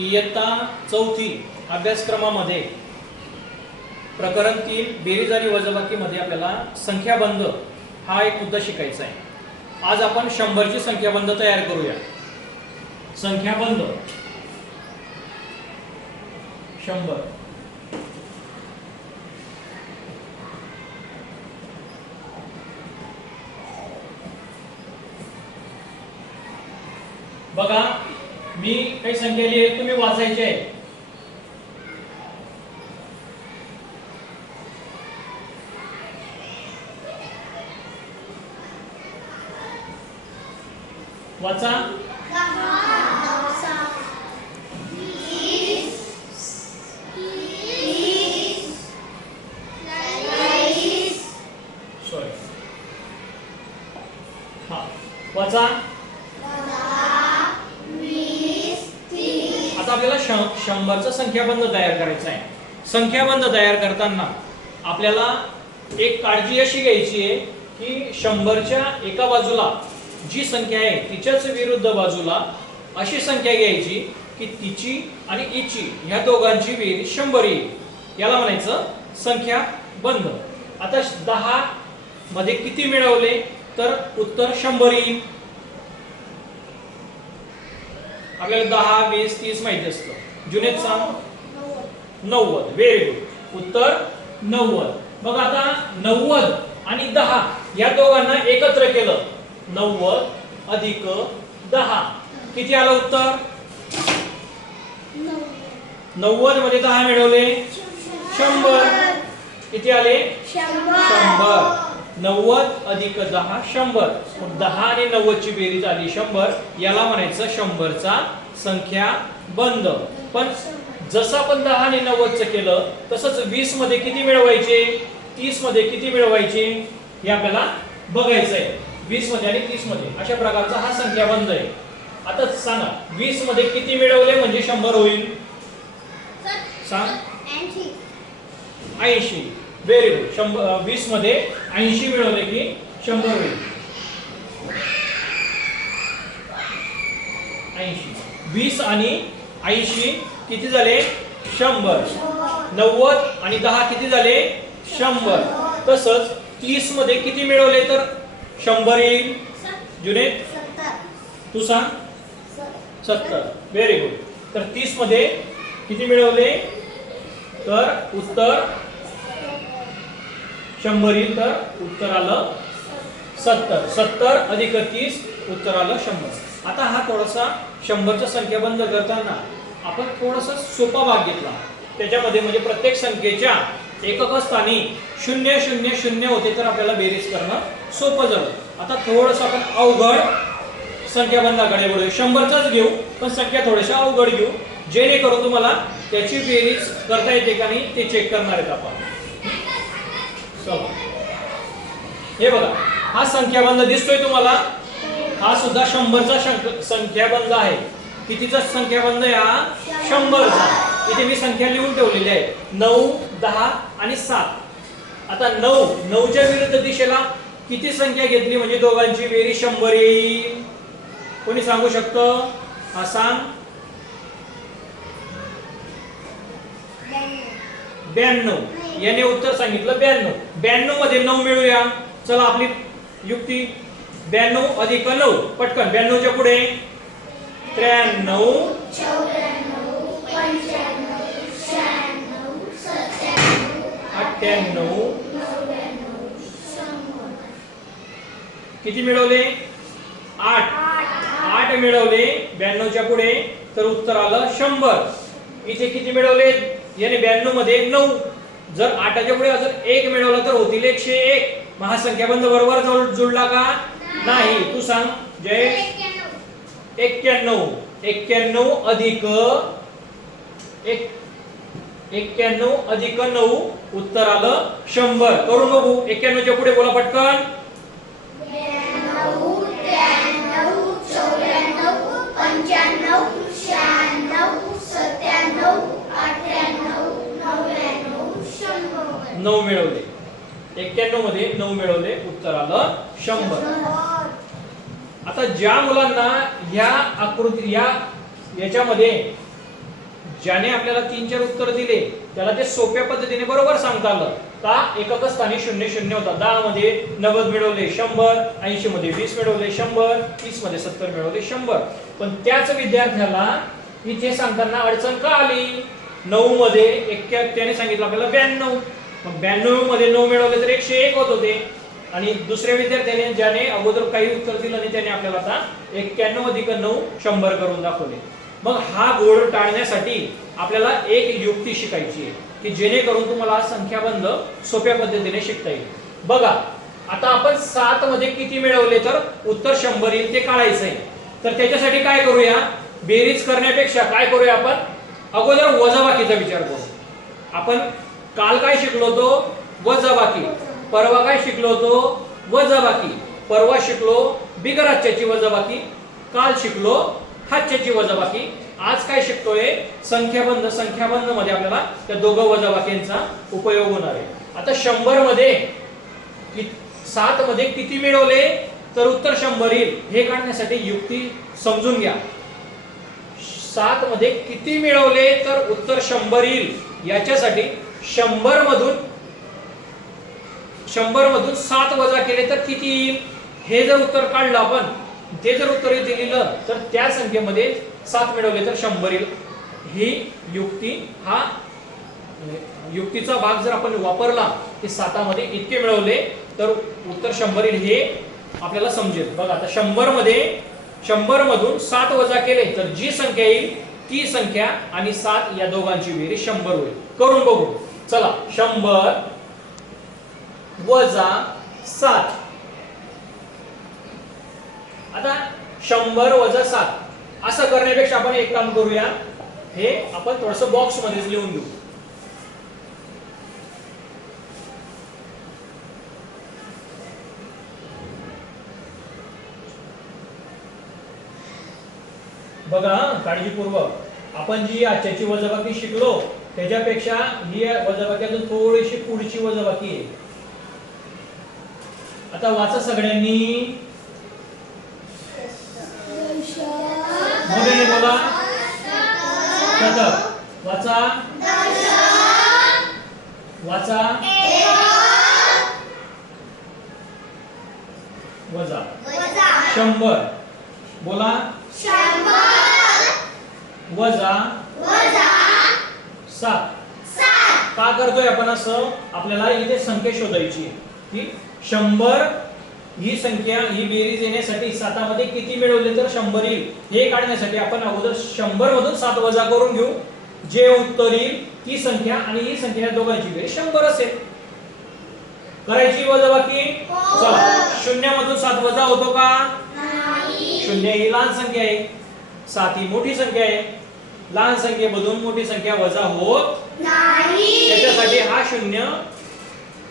इयत्ता चौथी अभ्यासक्रमामध्ये प्रकरण 3 बेरीज आणि वजाबाकीमध्ये आपल्याला संख्याबंध हा एक मुद्दा शिकायचा आहे। आज आपण 100 ची संख्याबंध तयार करूया। संख्याबंध 100 बघा, मी काही संख्या लिहिली, तुम्ही वाचायची आहे। वाचा। 10 वाचा। आता आपल्याला 100चा संख्याबंध तयार करायचा आहे। संख्याबंध तयार करताना आपल्याला एक काळजी अशी घ्यायची आहे की 100च्या एका बाजूला जी संख्या आहे तिच्याच विरुद्ध बाजूला अशी संख्या घ्यायची की तिची आणि हिची ह्या दोघांची बेरीज 100 येईल। याला म्हणायचं संख्याबंध। आता 10 मध्ये किती मिळवले तर उत्तर 100 येईल। आपल्याला 10, 20, 30 माहिती असतं। जुनेद सांग। 90। व्हेरी गुड, उत्तर 90। बघ आता 90 आणि 10 या दोघांना एकत्र केलं, 90 अधिक 10 किती आलं उत्तर? 90 मध्ये 10 मिळवले 100 किती आले? 100। 90 अधिक 10 100। 10 आणि 90 ची बेरीज आली 100। याला म्हणायचं 100चा संख्याबंध। पण जसं आपण 10 आणि 90 चं केलं तसंच 20 मध्ये किती मिळवायचे, 30 मध्ये किती मिळवायचे हे आपल्याला बघायचं आहे। 20 मध्ये आणि 30 मध्ये अशा प्रकारचा हा संख्याबंध आहे। आता सांगा 20 मध्ये किती मिळवले म्हणजे 100 होईल? सांग। 80। Very good. 20 मध्ये 80 मिळवले की 100 होईल। 80। 20 आणि 80 किती झाले? 100। 90 आणि 10 किती झाले? 100। तसंच 30 मध्ये किती मिळवले तर 100 येईल? जुनेद तू सांग। 70। Very good. तर 30 मध्ये किती मिळवले तर उत्तर 100 येईल। तर उत्तर आलं 70। 70 अधिक 30 उत्तर आलं 100। आता हा थोडासा 100चा संख्याबंध करताना आपण थोडासा सोपा भाग घेतला। त्याच्यामध्ये म्हणजे प्रत्येक संख्येच्या एकक स्थानी 0 0 0 होते तर आपल्याला बेरीज करणं सोपं झालं। आता थोडंसं आपण अवघड संख्याबंधाकडे वळू। 100चाच घेऊ पण संख्या थोड्याशा अवघड घेऊ जेणेकरून तुम्हाला त्याची बेरीज करता येते का नाही ते चेक करणार आहेत आपण। चला, हे बघा, हा संख्याबंध दिसतोय तुम्हाला? हा सुद्धा 100चा संख्याबंध आहे। कितीचा संख्याबंध आहे हा? 100चा। इथे मी संख्या लिहून ठेवलेली आहे 9, 10 आणि 7। आता 9च्या विरुद्ध दिशेला किती संख्या घेतली म्हणजे दोघांची बेरीज 100 येईल? कोणी सांगू शकतं? हा सांग। 92। याने उत्तर सांगितलं 92। 92 मध्ये 9 मिळूया। चला आपली युक्ती 92 अधिक 9 पटकन। 92 च्या पुढे 93, 94, 95, 96, 98 किती मिळवले? 8 मिळवले 92 च्या पुढे तर उत्तर आलं 100। इथे किती मिळवले? याने 92 मध्ये 9, जर 8 च्या पुढे अजून 1 मिळवला तर होतील 101। मग हा संख्याबंध बरोबर जुळला का? नाही। तू सांग जय। 91। 91 अधिक 9 उत्तर आलं 100। करून बघू। 91 च्या पुढे बोला पटकन। 92, 93, 94, 95, 96, 97, 98, 99, 9 मिळवले। 91 मध्ये 9 मिळवले उत्तर आलं 100। आता ज्या मुलांना या आकृती याच्यामध्ये ज्याने आपल्याला 3-4 उत्तर दिले त्याला ते सोप्या पद्धतीने बरोबर सांगता आलं का एकक स्थानी 0-0 होता. 10 मध्ये 90 मिळवले 100, 80 मध्ये 20 मिळवले 100, 30 मध्ये 70 मिळवले 100. पण त्याच विद्यार्थ्याला इथे सांगताना अडचण का आली? 9 मध्ये त्याने सांगितलं आपल्याला 92. मग 92 मध्ये 9 मिळवले तर 101 होत होते. आणि दुसऱ्या विद्यार्थ्याने ज्याने अगोदर काही उत्तर दिलं आणि त्याने आपल्याला आता 91 अधिक 9 100 करून दाखवले. मग हा गोळ टाळण्यासाठी आपल्याला एक युक्ती शिकायची आहे की जेणेकरून तुम्हाला संख्याबंध सोप्या पद्धतीने शिकता येईल. बघा आता आपण 7 मध्ये किती मिळवले तर उत्तर 100 येईल ते काढायचंय. तर त्याच्यासाठी काय करूया? बेरीज करण्यापेक्षा काय करूया आपण अगोदर वजाबाकीचा विचार करू. आपण काल काय शिकलो होतो? वजाबाकी. परवा काय शिकलो होतो? वजाबाकी. परवा शिकलो बिगर हातच्याची वजाबाकी. काल शिकलो हातच्याची वजाबाकी. आज काय शिकतोय? संख्याबंध. संख्याबंध मध्ये आपल्याला त्या दोघं वजाबाकींचा उपयोग होणार आहे. आता 100 मध्ये 7 मध्ये किती मिळवले तर उत्तर 100 येईल हे काढण्यासाठी युक्ती समजून घ्या. 7 मध्ये किती मिळवले तर उत्तर 100 येईल याच्यासाठी 100 मधून 7 वजा केले तर किती येईल हे जर उत्तर काढलं आपण, ते जर उत्तर इथे लिहिलं तर त्या संख्येमध्ये 7 मिळवले तर 100 येईल. ही युक्ती, हा युक्तीचा भाग जर आपण वापरला की 7 मध्ये इतके मिळवले तर उत्तर 100 येईल हे आपल्याला समजेल. बघा आता 100 मधून 7 वजा केले तर जी संख्या येईल ती संख्या आणि 7 या दोघांची बेरीज 100 होईल. करून बघू. चला 100 वजा 7. आता 100 वजा 7 असं करण्यापेक्षा आपण एक काम करूया. हे आपण थोडस बॉक्स मध्येच लिहून घेऊ. बघा काळजीपूर्वक आपण जी आजची वजाबाकी शिकलो त्याच्यापेक्षा ही वजाबाकी अजून थोडीशी पुढची वजाबाकी आहे. आता वाचा सगळ्यांनी. मोठ्याने बोला. शतक. वाचा. वाचा. वजा. 100. बोला. वजा 7. का करतोय आपण असं? आपल्याला इथे संख्या शोधायची की 100 ही संख्या, ही बेरीज येण्यासाठी 7 मध्ये किती मिळवले तर 100 येईल हे काढण्यासाठी आपण अगोदर 100 मधून 7 वजा करून घेऊ. जे उत्तर येईल ती संख्या आणि ही संख्या या दोघांची बेरीज 100 असेल. करायची वजाबाकी. चला 0 मधून 7 वजा होतो का? 0 ही लहान संख्या आहे, 7 ही मोठी संख्या आहे. लहान संख्येमधून मोठी संख्या वजा होत नाही. त्याच्यासाठी हा 0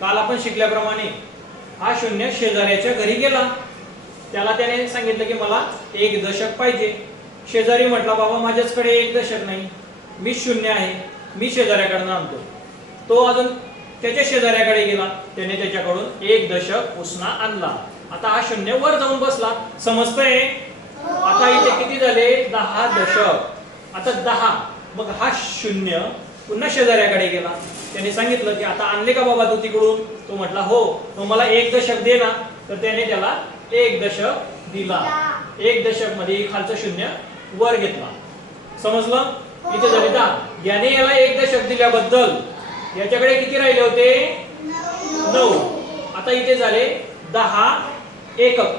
काल आपण शिकल्याप्रमाणे हा 0 शेजाऱ्याच्या घरी गेला. त्याला त्याने सांगितलं की मला 1 दशक पाहिजे. शेजारी म्हटला बाबा माझ्याकडे 1 दशक नाही, मी 0 आहे, मी शेजाऱ्याकडून आणतो. तो अजून त्याच्या शेजाऱ्याकडे गेला. त्याने त्याच्याकडून 1 दशक उसना आणला. आता हा 0 वर जाऊन बसला. समजतंय? आता इथे किती झाले? 10 दशक. आता 10. मग हा 0 पुन्हा शेजाऱ्याकडे गेला. त्याने सांगितलं की आता आणले का बाबा तू तिकडून? तो म्हटला हो. तो मला 1 दशक दे ना. तर त्याने त्याला 1 दशक दिला. 1 दशक मध्ये खालचं 0 वर घेतला. समजलं? इथे झाले 10. याने याला 1 दशक दिल्याबद्दल याच्याकडे किती राहिले होते? 9. आता इथे झाले 10 एकक.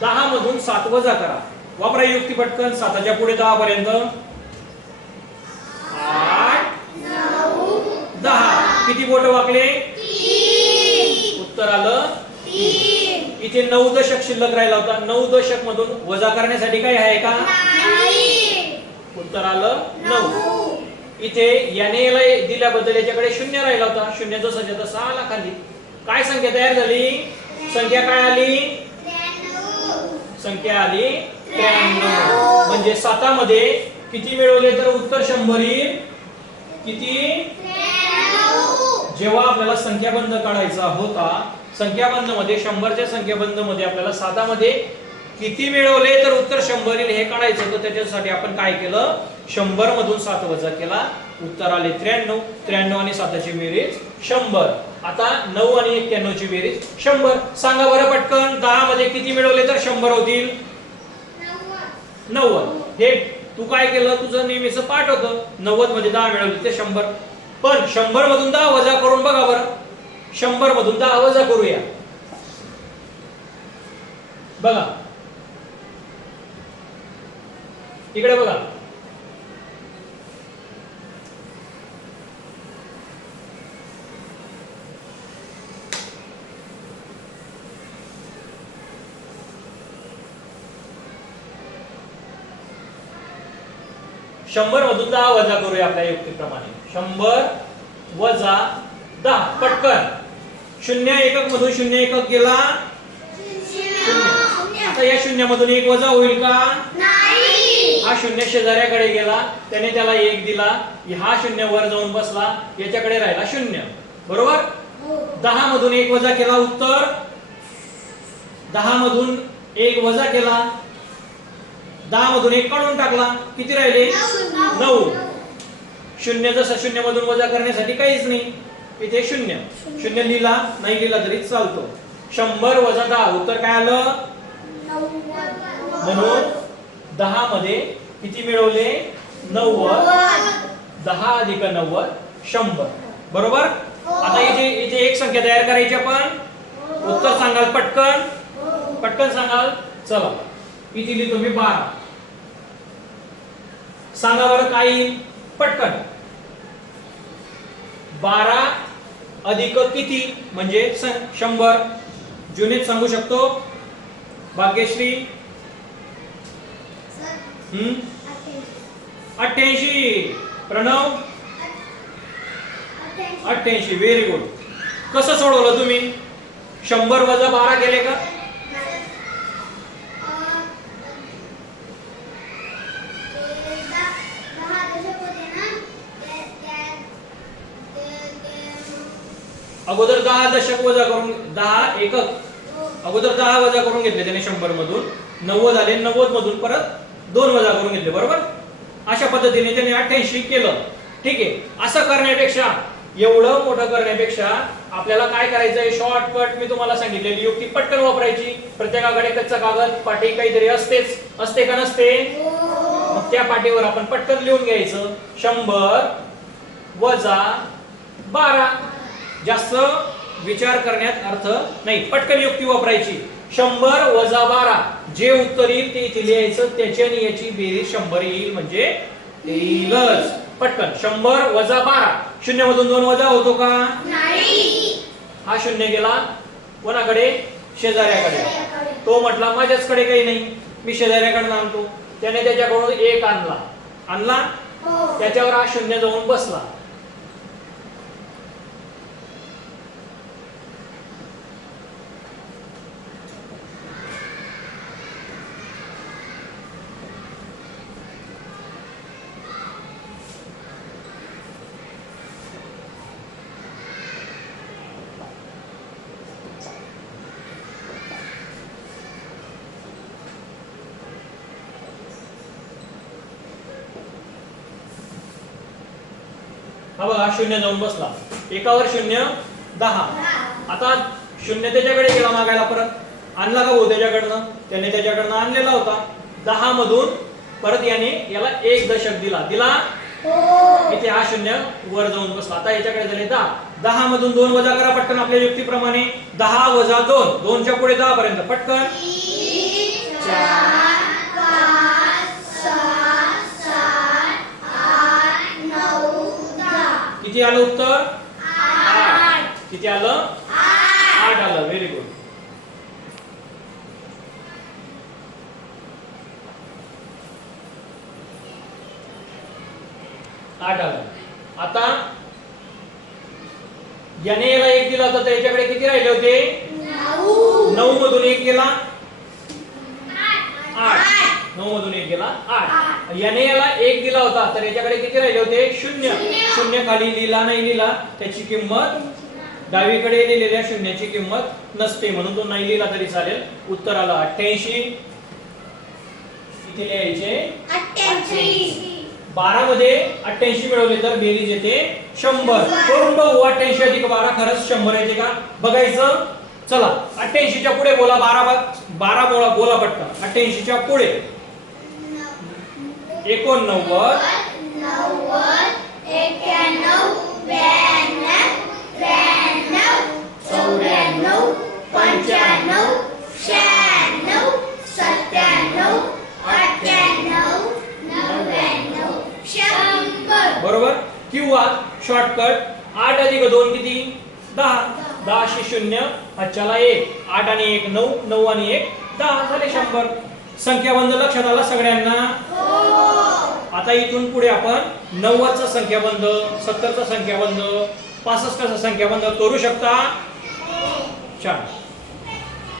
10 मधून 7 वजा करा. वापरा युक्ती पटकन. 7च्या पुढे 10 पर्यंत. 8 9 10. किती बोट वाकले? 3. उत्तर आलं 3. इथे 9 दशक शिल्लक राहिला होता. 9 दशक मधून वजा करण्यासाठी काय आहे का? नाही. उत्तर आलं 9. इथे याने याला दिल्याबद्दल याच्याकडे 0 राहिला होता. 0 जसाच्या तसा आला खाली. काय संख्या तयार झाली? संख्या काय आली? 93. संख्या आली 93. म्हणजे 7 मध्ये किती मिळवले तर उत्तर 100 येईल? किती? 93. जेव्हा आपल्याला संख्याबंध काढायचा होता, संख्याबंध मध्ये 100च्या संख्याबंध मध्ये आपल्याला 7 मध्ये किती मिळवले तर उत्तर 100 येईल हे काढायचं होतं. त्याच्यासाठी आपण काय केलं? 100 मधून 7 वजा केला, उत्तर आले 93. 93 आणि 7ची बेरीज 100. आता 9 आणि 91 ची बेरीज 100. सांगा बरं पटकन 10 मध्ये किती मिळवले तर 100 होतील? 90. हे तू काय केलं, तुझं नेहमीचं पाठ होतं, 90 मध्ये 10 मिळवले ते 100. पण 100 मधून 10 वजा करून बघा बरं. 100 मधून 10 वजा करूया. बघा इकडे बघा. शंभर मधून 10 वजा करूया आपल्या युक्तीप्रमाणे. 100 वजा 10 पटकन. 0 एकक मधून 0 एकक गेला 0. आता या 0 मधून 1 वजा होईल का? नाही. हा 0 शेजाऱ्याकडे गेला, त्याने त्याला 1 दिला, हा 0 वर जाऊन बसला, याच्याकडे राहिला 0. बरोबर? 10 मधून 1 वजा केला, उत्तर 10 मधून 1 वजा केला, 10 मधून 1 काढून टाकला, किती राहिले? 9. 0 जसं 0 मधून वजा करण्यासाठी काहीच नाही, इथे 0. 0 लिहिला नाही लिहिला तरी चालतो. 100 वजा 10 उत्तर काय आलं? 90. म्हणून 10 मध्ये किती मिळवले? 90. 10 अधिक 90 100. बरोबर? आता इथे एक संख्या तयार करायची आपण. उत्तर सांगाल पटकन? पटकन सांगाल. चला किती लिहितो मी? 12. सांगा बरं काय येईल पटकन. 12 अधिक किती म्हणजे 100. जुनेत सांगू शकतो? भाग्यश्री? 88. प्रणव? 88. Very good. कसं सोडवलं तुम्ही? 100 वजा 12 केले का? अगोदर 10 दशक वजा करून 10 एकक अगोदर 10 वजा करून घेतले त्याने 100 मधून. 90 आले, 90 मधून परत 2 वजा करून घेतले. बरोबर? अशा पद्धतीने त्याने 88 केलं. ठीक आहे. असं करण्यापेक्षा, एवढं मोठं करण्यापेक्षा आपल्याला काय करायचंय? शॉर्टकट मी तुम्हाला सांगितलेली युक्ती पटकन वापरायची. प्रत्येकाकडे कच्चा कागद पाटी काहीतरी असतेच, असते का नसते? मग त्या पाटीवर आपण पटकन लिहून घ्यायचं 100 वजा 12. जास्त विचार करण्यात अर्थ नाही, पटकन युक्ती वापरायची. 100 वजा 12 जे उत्तर येईल ते इथे लिहायचं, त्याची आणि याची बेरीज 100 येईल म्हणजे येईलच. पटकन 100 वजा 12. 0 मधून 2 वजा होतो का? नाही. हा 0 गेला कोणाकडे? शेजाऱ्याकडे. तो म्हटला माझ्याचकडे काही नाही, मी शेजाऱ्याकडे आणतो. त्याने त्याच्याकडून 1 आणला, त्याच्यावर हा 0 जाऊन बसला. हा बघा 0 जाऊन बसला. एकावर 0 10. आता 0 त्याच्याकडे गेला मागायला, परत आणला का भाऊ त्याच्याकडनं? त्याने त्याच्याकडनं आणलेला होता. 10 मधून परत याने याला 1 दशक दिला. इथे हा 0 वर जाऊन बसला. आता याच्याकडे झाले 10. 10 मधून 2 वजा करा पटकन आपल्या युक्तीप्रमाणे. 10 वजा 2, 2 च्या पुढे 10 पर्यंत पटकन. 3 4 5 6 7 8 9 10. किती आलं उत्तर? 8. किती आलं? 8 आलं. Very good. आता याने याला 1 दिला होता, त्याच्याकडे किती राहिले होते? 9 मधून 1 गेला 8. 9 मधून 1 गेला 8. याने याला 1 दिला होता, तर याच्याकडे किती राहिले होते? 0. 0 खाली लिहिला नाही लिहिला त्याची किंमत डावीकडे लिहिलेल्या 0 ची किंमत नसते, म्हणून तो नाही लिहिला तरी चालेल. उत्तर आलं 88. इथे लिहायचे 88. 12 मध्ये 88 मिळवले तर बेरीज येते 100. करून बघू 88 अधिक 12 खरंच 100 येते का बघायचं. चला 88 च्या पुढे बोला. 12 बोला पटकन. 88 च्या पुढे 89 91 91 92 93 94 95 96 97 98 99 100. बरोबर. किंवा शॉर्टकट 8 अधिक 2 किती 10. 10 शी 0 हातच्याला 1. 8 आणि 1 9. 9 आणि 1 10 झाले 100. संख्याबंध लक्षात आला सगळ्यांना. आता इथून पुढे आपण 90 चा संख्याबंध 70 चा संख्याबंध 65 चा संख्याबंध करू शकता. छान.